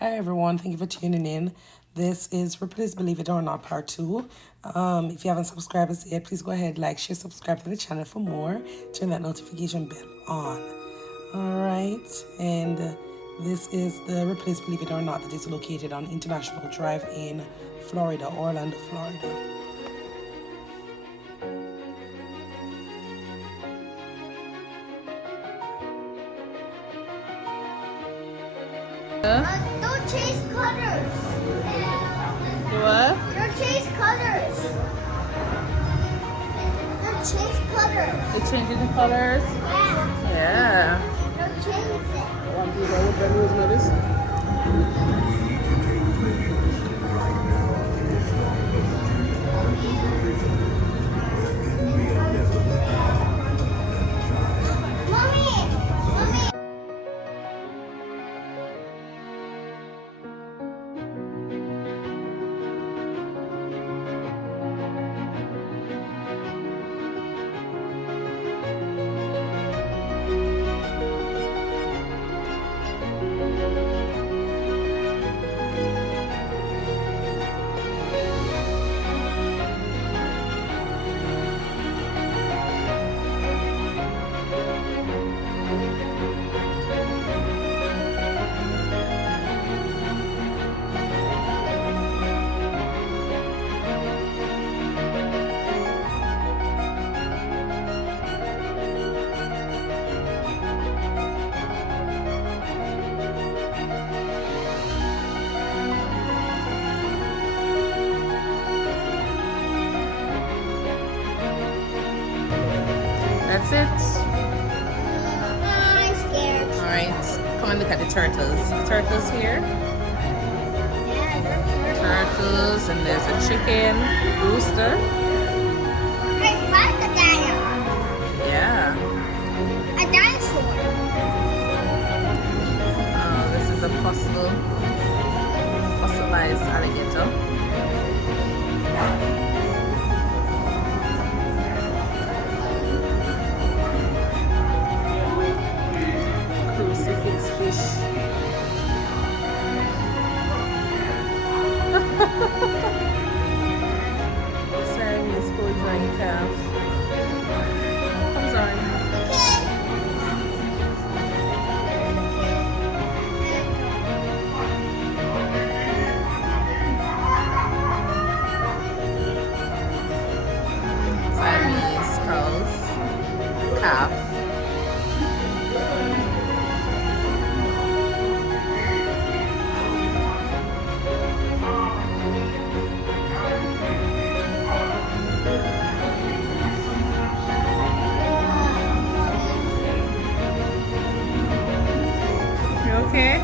Hi everyone, thank you for tuning in. This is Ripley's Believe It or Not Part 2. If you haven't subscribed us yet, please go ahead, like, share, subscribe to the channel for more. Turn that notification bell on. Alright, and this is the Ripley's Believe It or Not that is located on International Drive in Florida, Orlando, Florida. Don't chase colors. What? Don't chase colors. Don't chase colors. They changing the colors? Yeah. Yeah. Don't chase it. Want to know what that is, notice? Mommy. Mommy. That's it. I'm scared. Alright, come and look at the turtles. The turtles here. Yeah, they're Turtles, and there's a chicken, rooster. Hey, crocodile. Yeah. A dinosaur. Oh, this is a fossilized alligator. Crucifix fish. Siamese giant calf. Comes on. Siamese cows. Calf. You okay?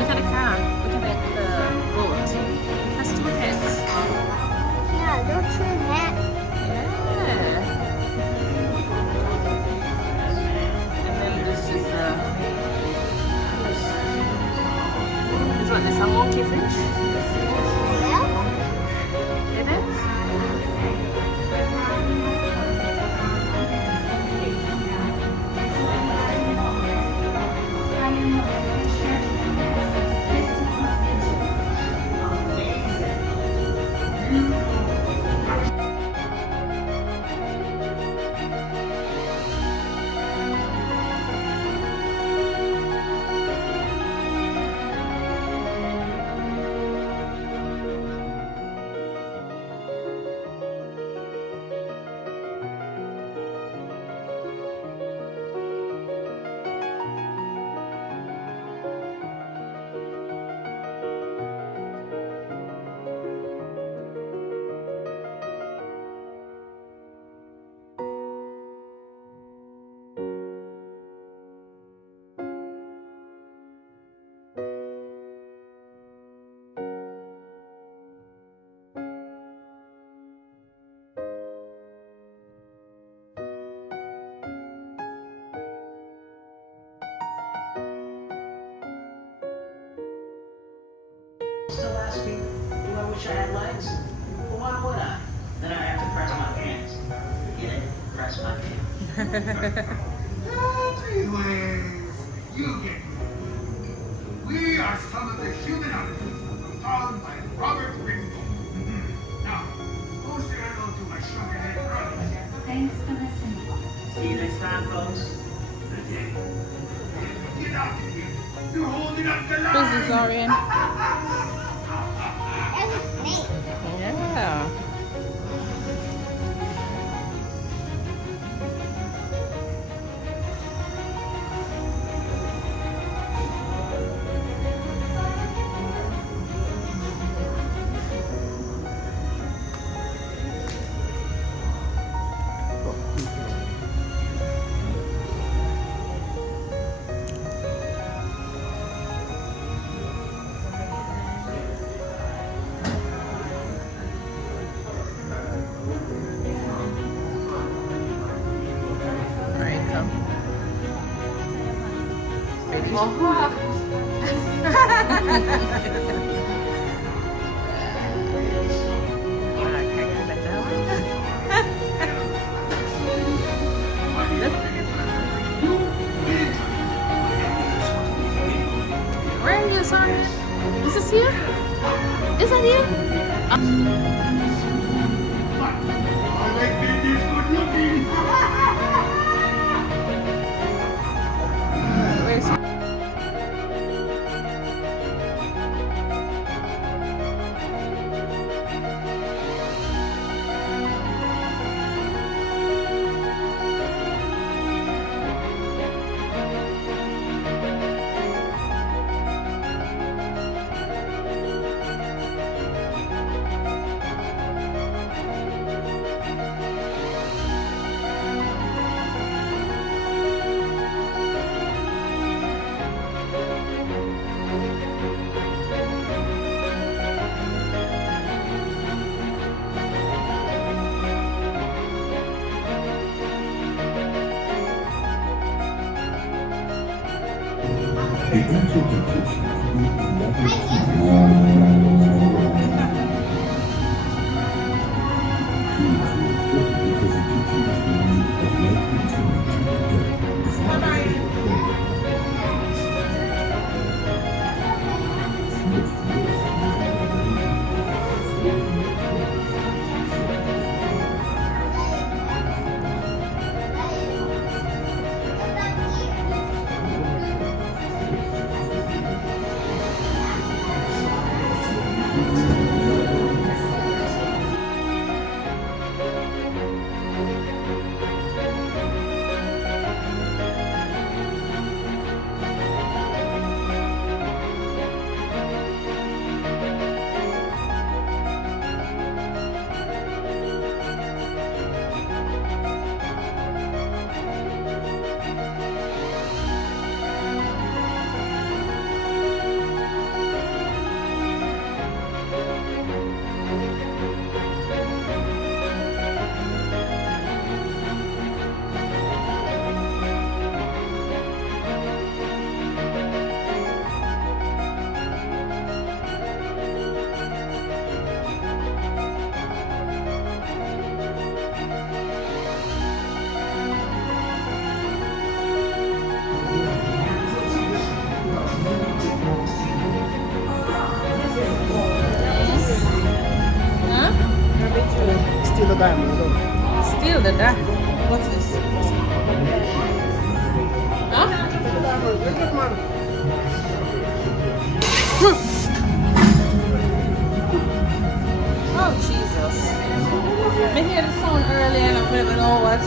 Look at the car. Look at the boat. It has two heads. Yeah, don't chew that. Yeah. And then this is this one is a monkey fish. Yeah. It is. Still asking, do I wish I had legs? Well, why would I? Then I have to press my pants. Get it? Press my pants. Anyways, you get me. We are some of the human elements found by Robert Rimbaud. Now, go say hello to my sugarhead brother. Thanks for listening. See you next time, folks. Get out of here. You're holding up the line. Who's this, Orion? There's a snake. Yeah. Alright, come. Where are you, Sonia? Is this you? Is that you? I like babies good looking. Where's The answer consists Steal the diamond. Steal the diamond. What's this? Huh? Oh, Jesus. I hear the sound earlier and I don't even know what.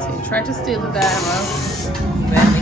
So you try to steal the diamond. Benny.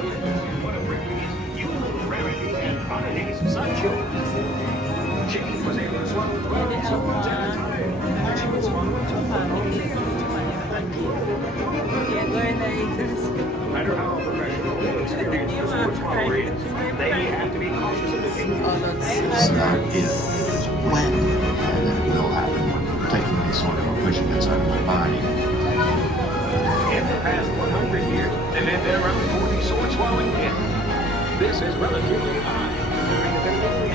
One of Ripley's usual rarities and oddities, such as she was able to swallow 12 swords at a time. She would swallow no matter how professional or experienced the sword swallower is, they have to be cautious of the danger. It's not if, it's when, and it will happen when taking any sort of a pushing inside of my body. In the past 100 years, there have been around 40 sword swallowing men. This is relatively high, considering that there are only a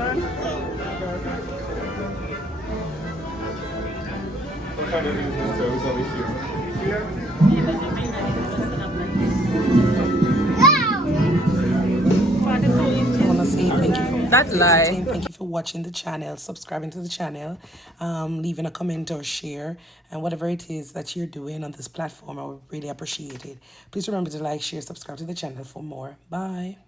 I want to say thank you for That lie. thank you for watching the channel, subscribing to the channel, leaving a comment or share, and whatever it is that you're doing on this platform, I would really appreciate it. Please remember to like, share, subscribe to the channel for more. Bye.